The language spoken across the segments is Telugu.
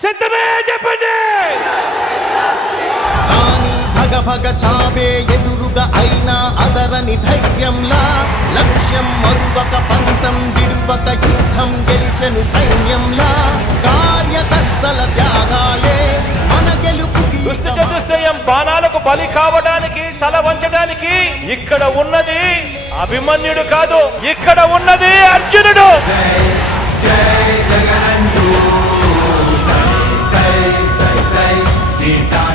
సిద్ధమే చెప్పండి. భగ భగ చావే ఎదురుగా అయినా అదరని ధైర్యంలా, లక్ష్యం మరువక పంతం విడువక యుద్ధం గెలిచెను సైన్యంలా, కార్యకర్తల త్యాగాలే మన గెలుపుకి. దుష్ట చతుష్టయం బాణాలకు బలి కావడానికి, తల వంచడానికి ఇక్కడ ఉన్నది అభిమన్యుడు కాదు, ఇక్కడ ఉన్నది అర్జునుడు.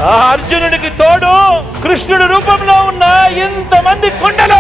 ఆ అర్జునుడికి తోడు కృష్ణుడి రూపంలో ఉన్న ఇంతమంది కొండలు.